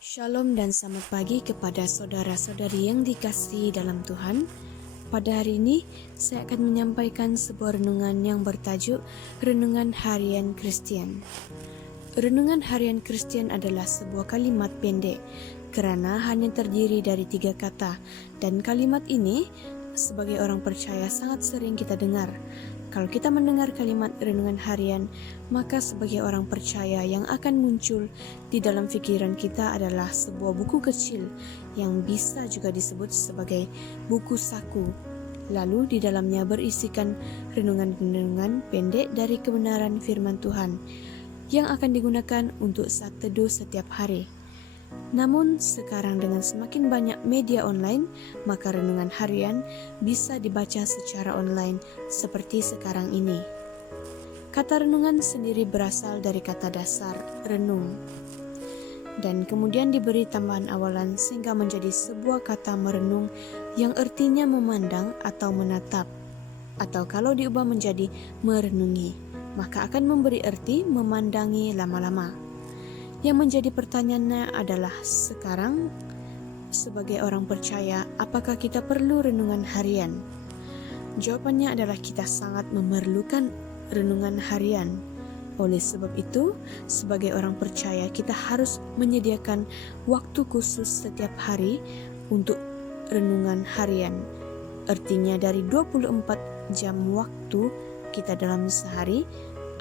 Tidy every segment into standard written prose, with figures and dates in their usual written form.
Shalom dan selamat pagi kepada saudara-saudari yang dikasihi dalam Tuhan. Pada hari ini, saya akan menyampaikan sebuah renungan yang bertajuk Renungan Harian Kristen. Renungan Harian Kristen adalah sebuah kalimat pendek kerana hanya terdiri dari 3 kata, dan kalimat ini sebagai orang percaya sangat sering kita dengar. Kalau kita mendengar kalimat renungan harian, maka sebagai orang percaya yang akan muncul di dalam pikiran kita adalah sebuah buku kecil yang bisa juga disebut sebagai buku saku. Lalu di dalamnya berisikan renungan-renungan pendek dari kebenaran firman Tuhan yang akan digunakan untuk saat teduh setiap hari. Namun sekarang dengan semakin banyak media online, maka renungan harian bisa dibaca secara online seperti sekarang ini. Kata renungan sendiri berasal dari kata dasar renung, dan kemudian diberi tambahan awalan sehingga menjadi sebuah kata merenung yang artinya memandang atau menatap, atau kalau diubah menjadi merenungi, maka akan memberi arti memandangi lama-lama. Yang menjadi pertanyaannya adalah sekarang sebagai orang percaya, apakah kita perlu renungan harian? Jawabannya adalah kita sangat memerlukan renungan harian. Oleh sebab itu, sebagai orang percaya kita harus menyediakan waktu khusus setiap hari untuk renungan harian. Artinya dari 24 jam waktu kita dalam sehari,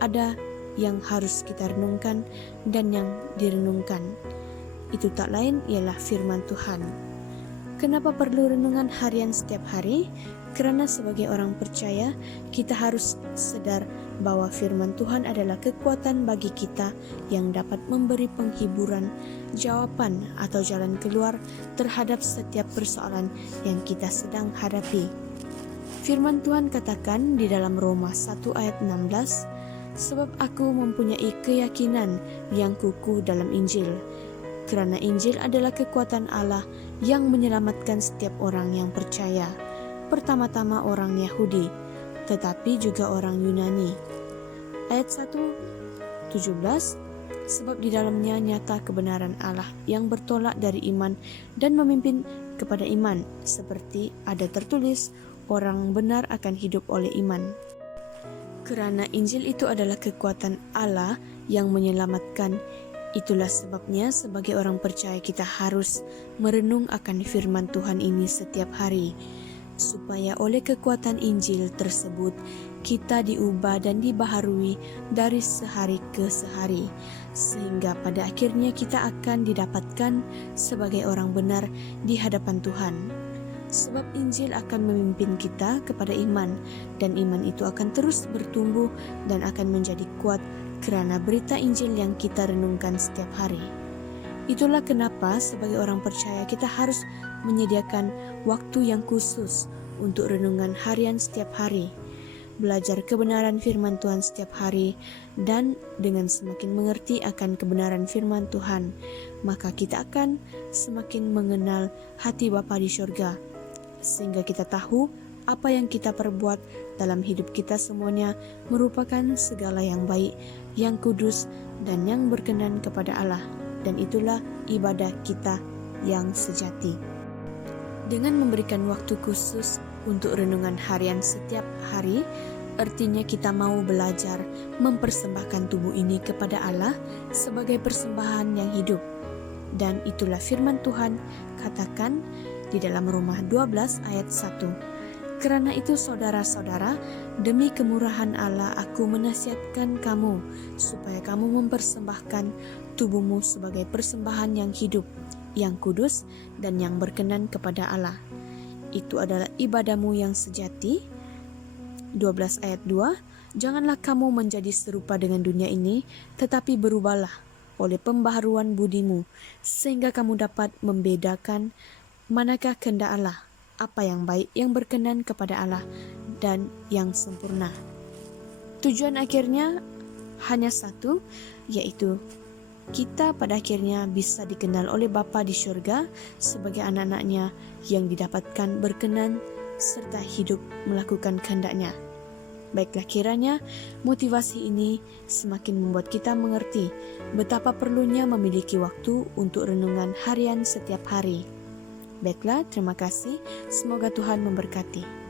ada yang harus kita renungkan dan yang direnungkan. Itu tak lain ialah firman Tuhan. Kenapa perlu renungan harian setiap hari? Karena sebagai orang percaya, kita harus sadar bahwa firman Tuhan adalah kekuatan bagi kita yang dapat memberi penghiburan, jawaban atau jalan keluar terhadap setiap persoalan yang kita sedang hadapi. Firman Tuhan katakan di dalam Roma 1 ayat 16, sebab aku mempunyai keyakinan yang kukuh dalam Injil, kerana Injil adalah kekuatan Allah yang menyelamatkan setiap orang yang percaya, pertama-tama orang Yahudi, tetapi juga orang Yunani. Ayat 1:17, sebab di dalamnya nyata kebenaran Allah yang bertolak dari iman dan memimpin kepada iman, seperti ada tertulis, orang benar akan hidup oleh iman. Kerana Injil itu adalah kekuatan Allah yang menyelamatkan, itulah sebabnya sebagai orang percaya kita harus merenung akan firman Tuhan ini setiap hari, supaya oleh kekuatan Injil tersebut kita diubah dan dibaharui dari sehari ke sehari, sehingga pada akhirnya kita akan didapatkan sebagai orang benar di hadapan Tuhan. Sebab Injil akan memimpin kita kepada iman, dan iman itu akan terus bertumbuh dan akan menjadi kuat kerana berita Injil yang kita renungkan setiap hari. Itulah kenapa sebagai orang percaya kita harus menyediakan waktu yang khusus untuk renungan harian setiap hari, belajar kebenaran firman Tuhan setiap hari, dan dengan semakin mengerti akan kebenaran firman Tuhan, maka kita akan semakin mengenal hati Bapa di surga, sehingga kita tahu apa yang kita perbuat dalam hidup kita semuanya merupakan segala yang baik, yang kudus, dan yang berkenan kepada Allah, dan itulah ibadah kita yang sejati. Dengan memberikan waktu khusus untuk renungan harian setiap hari, artinya kita mau belajar mempersembahkan tubuh ini kepada Allah sebagai persembahan yang hidup. Dan itulah firman Tuhan katakan di dalam Roma 12 ayat 1. Kerana itu saudara-saudara, demi kemurahan Allah aku menasihatkan kamu supaya kamu mempersembahkan tubuhmu sebagai persembahan yang hidup, yang kudus, dan yang berkenan kepada Allah. Itu adalah ibadahmu yang sejati. 12 ayat 2, janganlah kamu menjadi serupa dengan dunia ini, tetapi berubahlah oleh pembaharuan budimu, sehingga kamu dapat membedakan manakah kehendak Allah, apa yang baik, yang berkenan kepada Allah, dan yang sempurna. Tujuan akhirnya hanya satu, yaitu kita pada akhirnya bisa dikenal oleh Bapa di surga sebagai anak-anaknya yang didapatkan berkenan serta hidup melakukan kehendaknya. Baiklah, kiranya motivasi ini semakin membuat kita mengerti betapa perlunya memiliki waktu untuk renungan harian setiap hari. Baiklah, terima kasih. Semoga Tuhan memberkati.